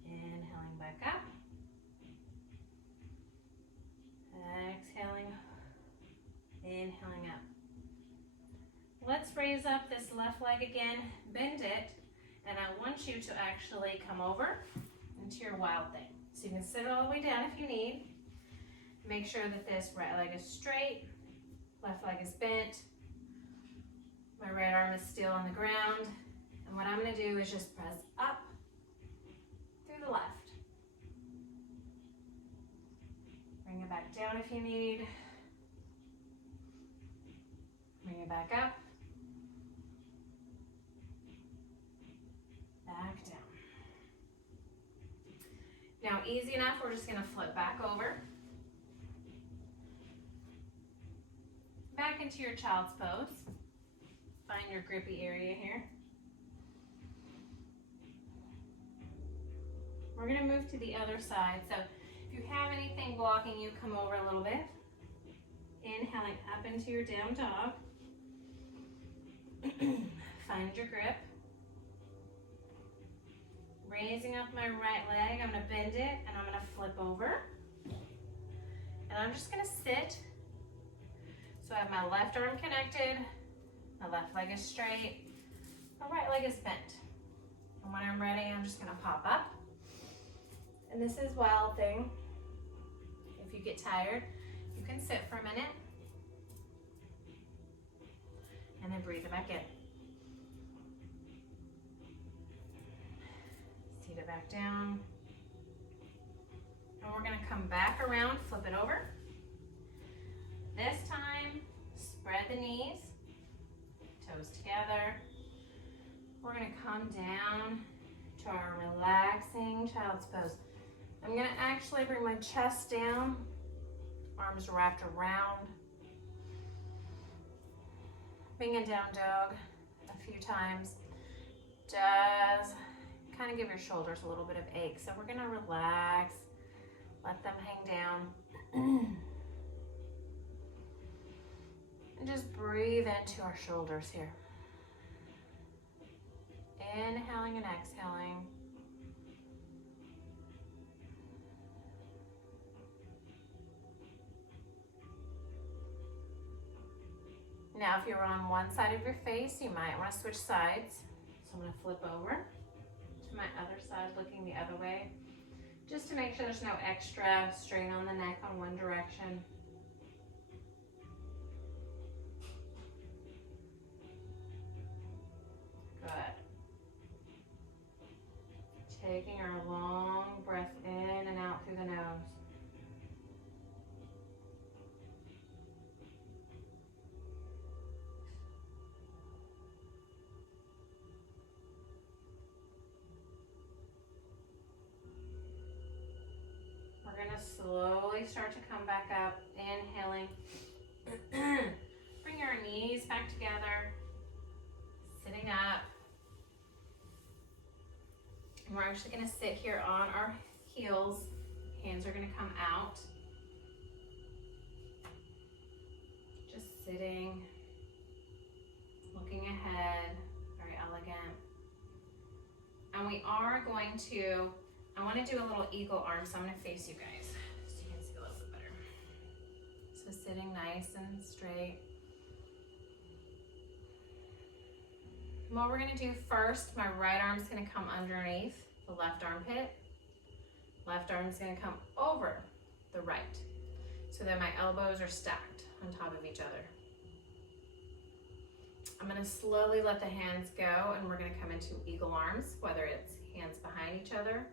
Inhaling back up. Exhaling. Inhaling up. Let's raise up this left leg again. Bend it. And I want you to actually come over into your wild thing. So you can sit it all the way down if you need. Make sure that this right leg is straight. Left leg is bent. My right arm is still on the ground. And what I'm gonna do is just press up through the left. Bring it back down if you need. Bring it back up. Back down. Now, easy enough, we're just gonna flip back over. Back into your child's pose. Find your grippy area here. We're gonna move to the other side. So if you have anything blocking you, come over a little bit. Inhaling up into your down dog. Find your grip. Raising up my right leg, I'm gonna bend it and I'm gonna flip over. And I'm just gonna sit. So I have my left arm connected, my left leg is straight, my right leg is bent. And when I'm ready, I'm just gonna pop up. And this is wild thing. If you get tired, you can sit for a minute and then breathe it back in. Seat it back down. And we're gonna come back around, flip it over. This time, spread the knees, toes together. We're gonna come down to our relaxing child's pose. I'm gonna actually bring my chest down, arms wrapped around. Bring a down dog a few times. Does kind of give your shoulders a little bit of ache. So we're gonna relax, let them hang down. And just breathe into our shoulders here. Inhaling and exhaling. Now, if you're on one side of your face, you might want to switch sides. So I'm going to flip over to my other side, looking the other way, just to make sure there's no extra strain on the neck on one direction. Good. Taking our long breath in and out through the nose. We're going to slowly start to come back up, inhaling. Bring our knees back together, sitting up. And we're actually going to sit here on our heels. Hands are going to come out. Just sitting, looking ahead, very elegant. And we are going to, I want to do a little eagle arm, so I'm going to face you guys so you can see a little bit better. So sitting nice and straight. And what we're going to do first, my right arm is going to come underneath the left armpit. Left arm is going to come over the right so that my elbows are stacked on top of each other. I'm going to slowly let the hands go and we're going to come into eagle arms, whether it's hands behind each other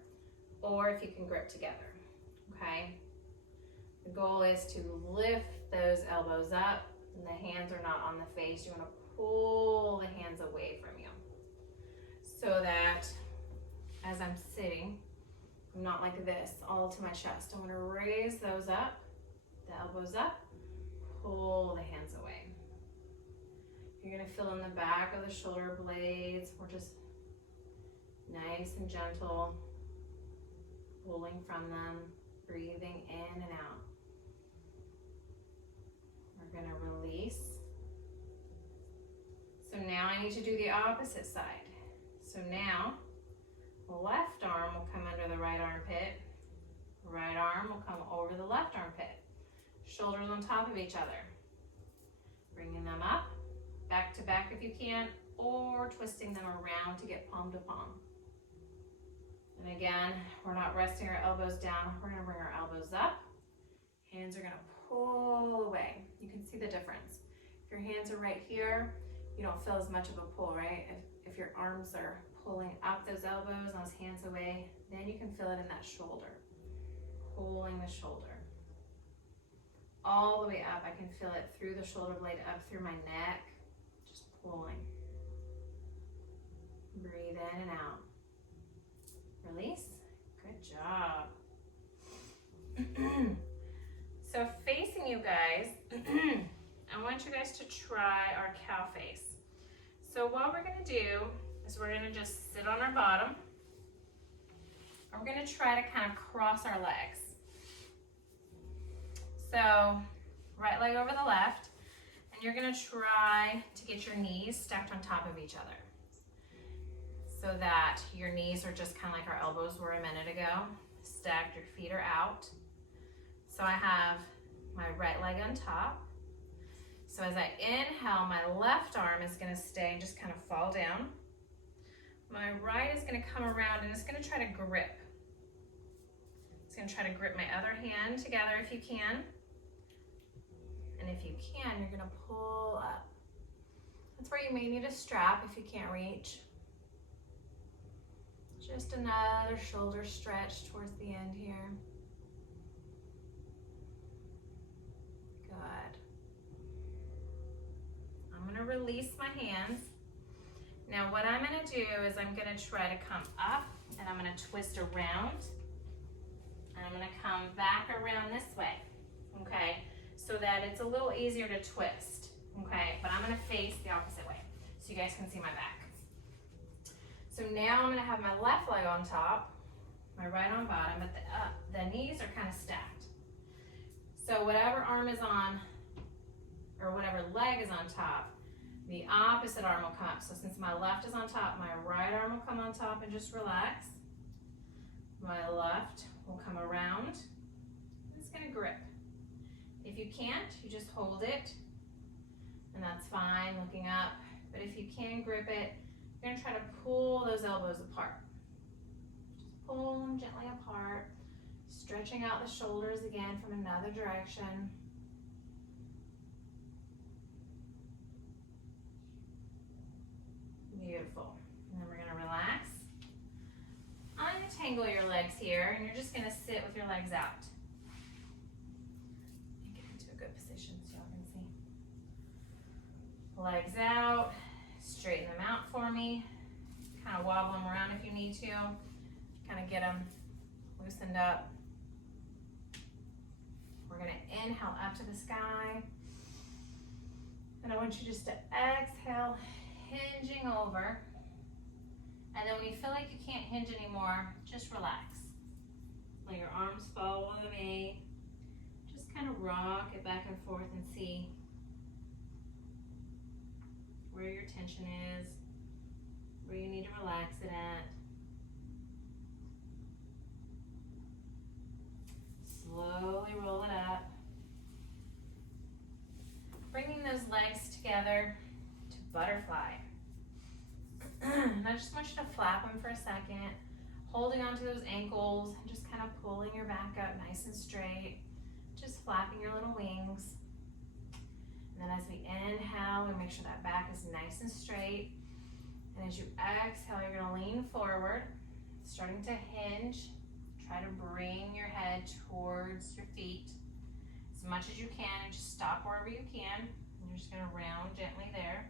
or if you can grip together, okay? The goal is to lift those elbows up and the hands are not on the face. You want to pull the hands away from you so that as I'm sitting, I'm not like this all to my chest. I want to raise those up, the elbows up, pull the hands away. You're going to feel in the back of the shoulder blades. We're just nice and gentle, pulling from them, breathing in and out. We're going to release. So now I need to do the opposite side. So now, the left arm will come under the right armpit. Right arm will come over the left armpit. Shoulders on top of each other. Bringing them up, back to back if you can, or twisting them around to get palm to palm. And again, we're not resting our elbows down. We're going to bring our elbows up. Hands are going to pull away. You can see the difference. If your hands are right here, you don't feel as much of a pull, right? If your arms are pulling up those elbows and those hands away, then you can feel it in that shoulder. Pulling the shoulder. All the way up, I can feel it through the shoulder blade, up through my neck, just pulling. Breathe in and out. Release. Good job. So facing you guys, I want you guys to try our cow face. So what we're gonna do is we're gonna just sit on our bottom. And we're gonna try to kind of cross our legs. So right leg over the left, and you're gonna try to get your knees stacked on top of each other so that your knees are just kind of like our elbows were a minute ago. Stacked, your feet are out. So I have my right leg on top. So as I inhale, my left arm is gonna stay and just kind of fall down. My right is gonna come around and it's gonna try to grip. It's gonna try to grip my other hand together if you can. And if you can, you're gonna pull up. That's where you may need a strap if you can't reach. Just another shoulder stretch towards the end here. Good. I'm gonna release my hands. Now what I'm gonna do is I'm gonna try to come up and I'm gonna twist around. And I'm gonna come back around this way, okay? So that it's a little easier to twist, okay? But I'm gonna face the opposite way so you guys can see my back. So now I'm gonna have my left leg on top, my right on bottom, but the knees are kind of stacked. So whatever arm is on, or whatever leg is on top, the opposite arm will come up. So since my left is on top, my right arm will come on top and just relax. My left will come around. It's gonna grip. If you can't, you just hold it, and that's fine, looking up. But if you can grip it, you're gonna try to pull those elbows apart. Just pull them gently apart, stretching out the shoulders again from another direction. Beautiful. And then we're gonna relax. Untangle your legs here, and you're just gonna sit with your legs out. And get into a good position so y'all can see. Legs out, straighten them out for me. Kind of wobble them around if you need to. Kind of get them loosened up. We're gonna inhale up to the sky. And I want you just to exhale, hinging over. And then when you feel like you can't hinge anymore, just relax. Let your arms fall away. Just kind of rock it back and forth and see where your tension is, where you need to relax it at. Slowly roll it up. Bringing those legs together to butterfly. And I just want you to flap them for a second, holding onto those ankles and just kind of pulling your back up nice and straight, just flapping your little wings. And then as we inhale, we make sure that back is nice and straight. And as you exhale, you're gonna lean forward, starting to hinge. Try to bring your head towards your feet as much as you can, and just stop wherever you can. And you're just gonna round gently there.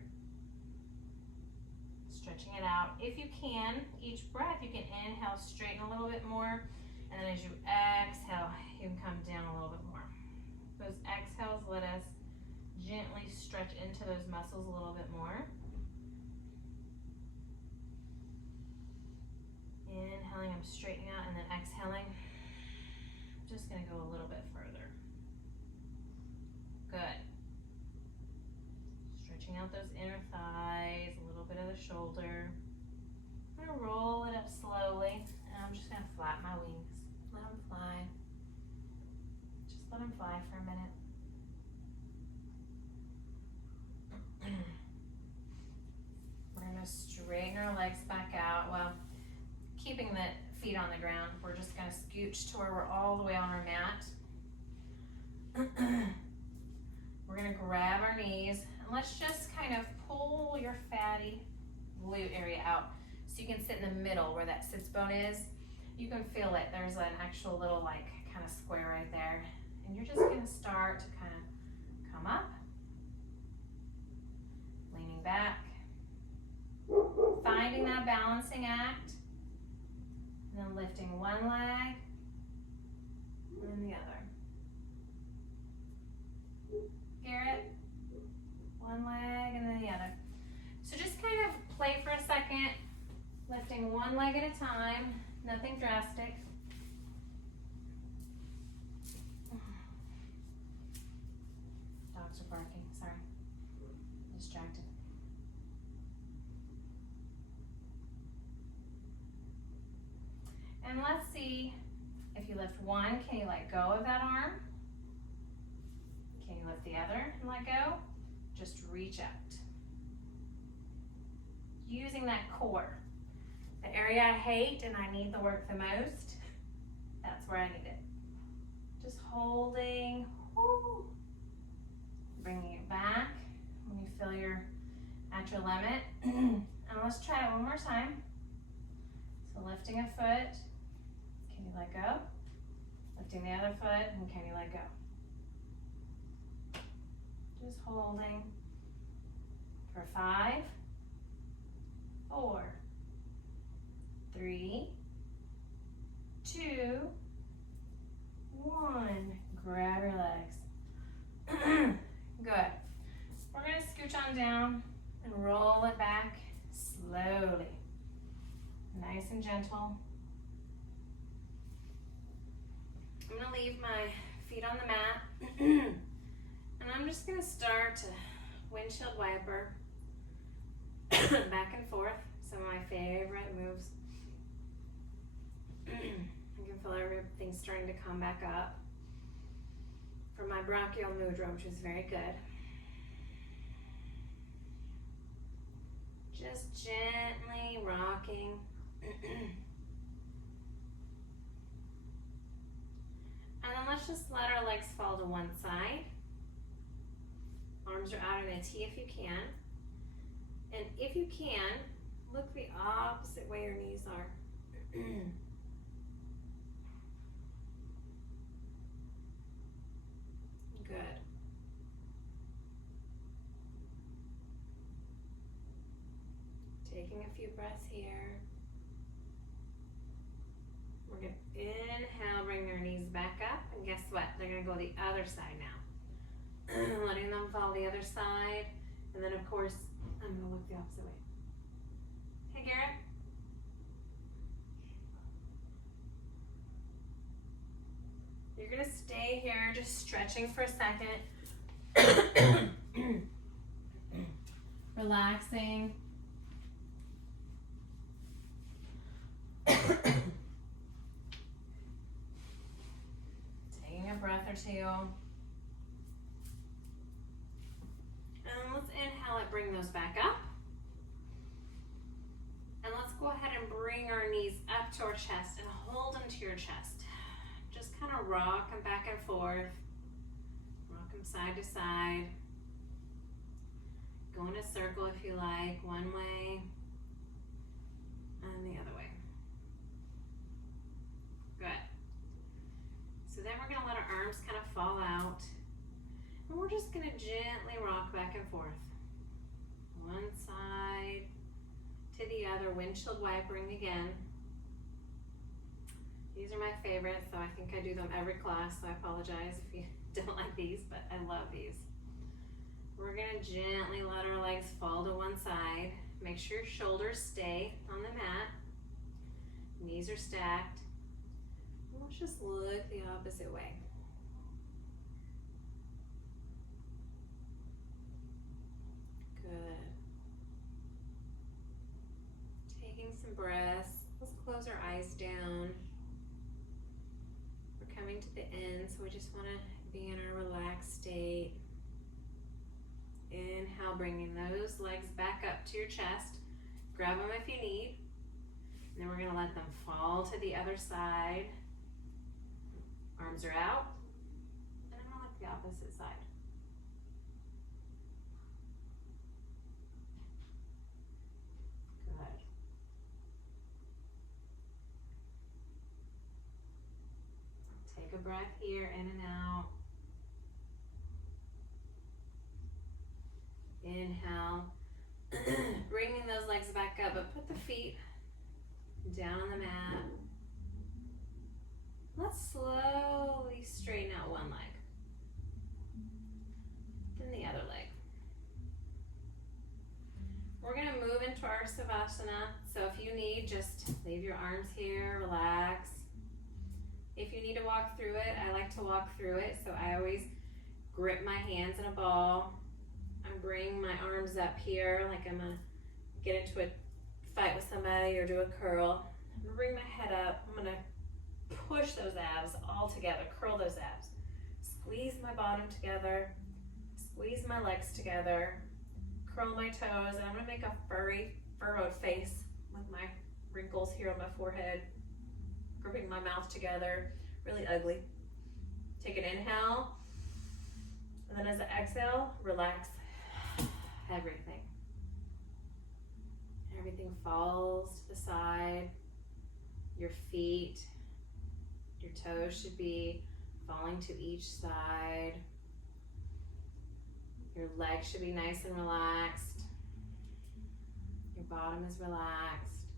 Stretching it out. If you can, each breath you can inhale, straighten a little bit more, and then as you exhale, you can come down a little bit more. Those exhales let us gently stretch into those muscles a little bit more. Inhaling, I'm straightening out, and then exhaling, I'm just gonna go a little bit further. Good. Stretching out those inner thighs, a little bit of the shoulder. I'm gonna roll it up slowly, and I'm just gonna flap my wings. Let them fly. Just let them fly for a minute. We're gonna straighten our legs back out. Well, keeping the feet on the ground, we're just gonna scooch to where we're all the way on our mat. We're gonna grab our knees And let's just kind of pull your fatty glute area out so you can sit in the middle where that sits bone is. You can feel it. There's an actual little like kind of square right there. And you're just gonna start to kind of come up, leaning back, finding that balancing act, and then lifting one leg and then the other. Garrett, one leg and then the other. So just kind of play for a second, lifting one leg at a time, nothing drastic. Dogs are barking, sorry, distracted. And let's see, if you lift one, can you let go of that arm? Can you lift the other and let go? Just reach out. Using that core. The area I hate and I need the work the most, that's where I need it. Just holding, whoo, bringing it back when you feel you're at your limit. And let's try it one more time. So lifting a foot, can you let go? Lifting the other foot, and can you let go? Just holding for 5, 4, 3, 2, 1. Grab your legs. Good. We're going to scooch on down and roll it back slowly. Nice and gentle. I'm going to leave my feet on the mat. And I'm just going to start to windshield wiper back and forth. Some of my favorite moves. You can feel everything starting to come back up from my Bronchial Mudra, which is very good. Just gently rocking. And then let's just let our legs fall to one side. Arms are out in a T if you can. And if you can, look the opposite way your knees are. Good. Taking a few breaths here. We're going to inhale, bring your knees back up. And guess what? They're going to go the other side now. Letting them fall the other side. And then, of course, I'm going to look the opposite way. Hey, Garrett. You're going to stay here, just stretching for a second. Relaxing. Taking a breath or two. And let's inhale it, bring those back up. And let's go ahead and bring our knees up to our chest and hold them to your chest. Just kind of rock them back and forth. Rock them side to side. Go in a circle if you like, one way and the other way. Good. So then we're going to let our arms kind of fall out. And we're just going to gently rock back and forth. One side to the other, windshield wipering again. These are my favorites, so I think I do them every class, so I apologize if you don't like these, but I love these. We're going to gently let our legs fall to one side. Make sure your shoulders stay on the mat. Knees are stacked. And let's just look the opposite way. Good. Taking some breaths. Let's close our eyes down. We're coming to the end, so we just want to be in a relaxed state. Inhale, bringing those legs back up to your chest. Grab them if you need. And then we're going to let them fall to the other side. Arms are out. And I'm going to look the opposite side. breath here, in and out. Inhale. Bringing those legs back up, but put the feet down on the mat. Let's slowly straighten out one leg, then the other leg. We're gonna move into our Savasana. So if you need, just leave your arms here, relax. If you need to walk through it, I like to walk through it. So I always grip my hands in a ball. I'm bringing my arms up here like I'm gonna get into a fight with somebody or do a curl. I'm gonna bring my head up. I'm gonna push those abs all together, curl those abs. Squeeze my bottom together, squeeze my legs together, curl my toes, and I'm gonna make a furrowed face with my wrinkles here on my forehead, gripping my mouth together, really ugly. Take an inhale, and then as I exhale, relax everything. Everything falls to the side. Your feet, your toes should be falling to each side. Your legs should be nice and relaxed. Your bottom is relaxed.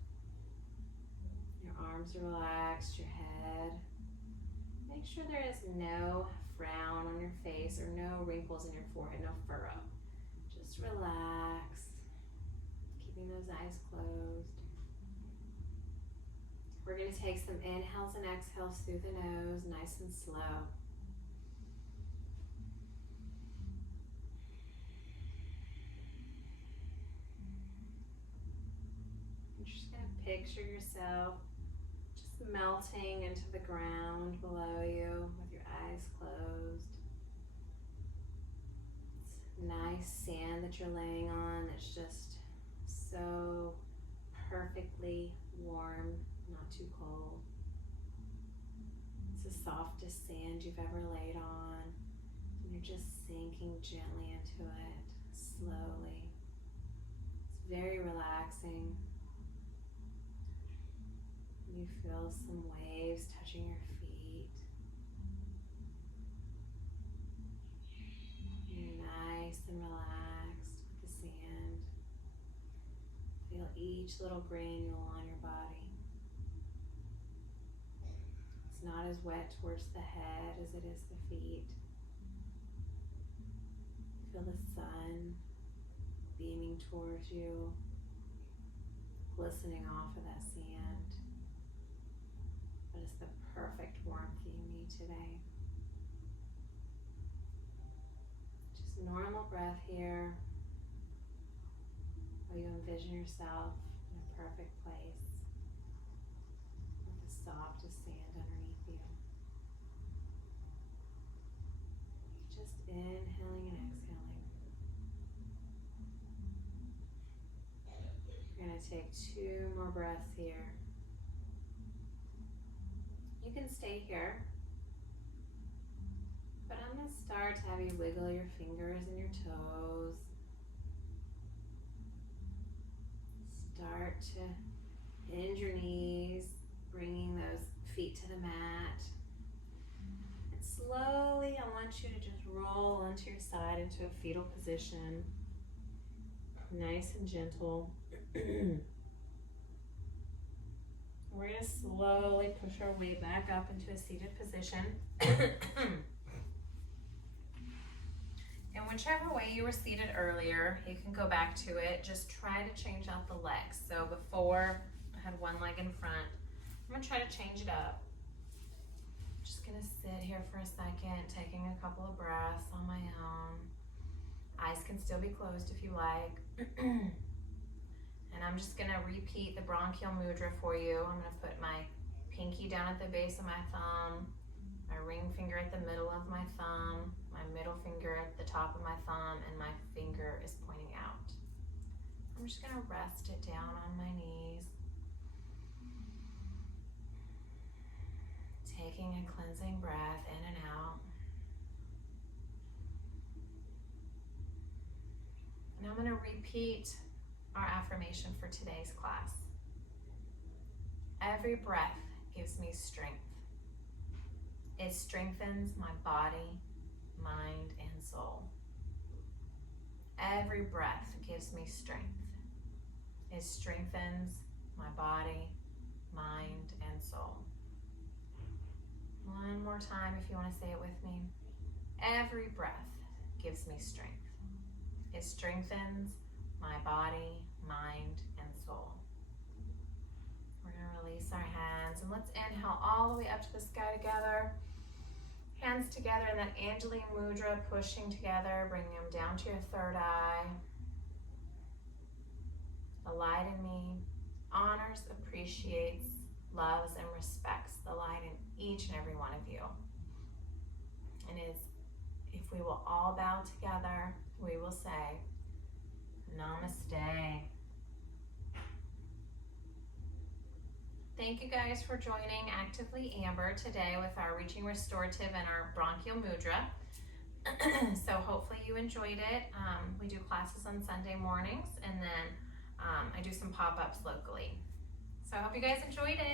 Your arms are relaxed, your head. Make sure there is no frown on your face or no wrinkles in your forehead, no furrow. Just relax, keeping those eyes closed. We're going to take some inhales and exhales through the nose, nice and slow. You're just going to picture yourself just melting into the ground below you with your eyes closed. It's nice sand that you're laying on that's just so perfectly warm, not too cold. It's the softest sand you've ever laid on, and you're just sinking gently into it, slowly. It's very relaxing. You feel some waves touching your feet. You're nice and relaxed with the sand. Feel each little granule on your body. It's not as wet towards the head as it is the feet. Feel the sun beaming towards you, glistening off of that sand. But it's the perfect warmth you need today. Just normal breath here, while you envision yourself in a perfect place with the softest sand underneath you. Just inhaling and exhaling. You're going to take 2 more breaths here. You can stay here, but I'm going to start to have you wiggle your fingers and your toes. Start to bend your knees, bringing those feet to the mat. And slowly, I want you to just roll onto your side into a fetal position. Nice and gentle. We're going to slowly push our way back up into a seated position. And whichever way you were seated earlier, you can go back to it. Just try to change out the legs. So before, I had one leg in front. I'm going to try to change it up. Just going to sit here for a second, taking a couple of breaths on my own. Eyes can still be closed if you like. And I'm just gonna repeat the Bronchial Mudra for you. I'm gonna put my pinky down at the base of my thumb, my ring finger at the middle of my thumb, my middle finger at the top of my thumb, and my finger is pointing out. I'm just gonna rest it down on my knees. Taking a cleansing breath in and out. And I'm gonna repeat our affirmation for today's class. Every breath gives me strength. It strengthens my body, mind, and soul. Every breath gives me strength. It strengthens my body, mind, and soul. One more time if you want to say it with me. Every breath gives me strength. It strengthens my body, mind, and soul. We're going to release our hands and let's inhale all the way up to the sky together. Hands together in that Anjali Mudra, pushing together, bringing them down to your third eye. The light in me honors, appreciates, loves, and respects the light in each and every one of you. And if we will all bow together, we will say, Namaste. Thank you guys for joining Actively Amber today with our Reaching Restorative and our Bronchial Mudra. So hopefully you enjoyed it. We do classes on Sunday mornings, and then I do some pop-ups locally. So I hope you guys enjoyed it.